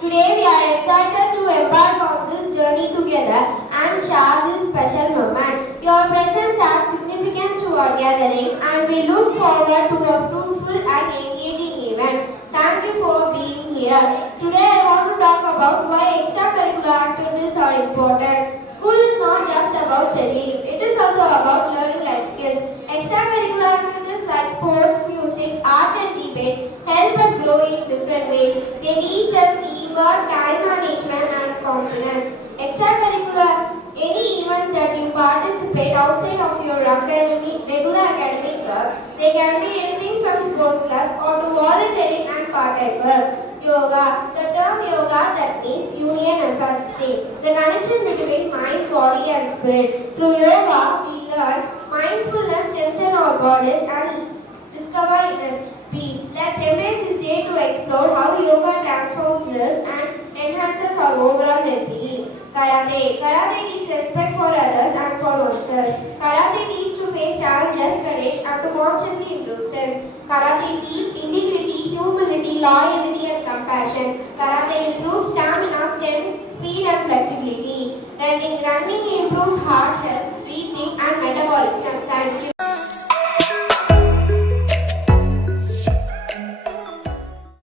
Today we are excited to embark on this journey together and share this special moment. Your presence adds significance to our gathering and we look forward to a fruitful and engaging event. Thank you for being here. Today I want to talk about why extracurricular activities are important. School is not just about studying, it is also about learning life skills. Extracurricular activities like sports, music, art and debate help us grow in different ways. They teach us teamwork, time management and confidence. Extracurricular, any event that you participate outside of your regular academic work, they can be anything from sports club or to volunteering and part-time work. Yoga, the term yoga that means union and processing, the connection between mind, body and spirit. Through yoga, we learn mindfulness, strengthen our bodies and discover inner peace. Let's embrace this day to explore how yoga transforms us and enhances our overall well-being. Karate. Karate teaches respect for others and for oneself. Karate teaches to face challenges, courage and to constantly improve self. Karate teaches integrity, humility, loyalty and compassion. Karate improves stamina, strength, speed and flexibility. Running improves heart health, breathing and metabolism. Thank you.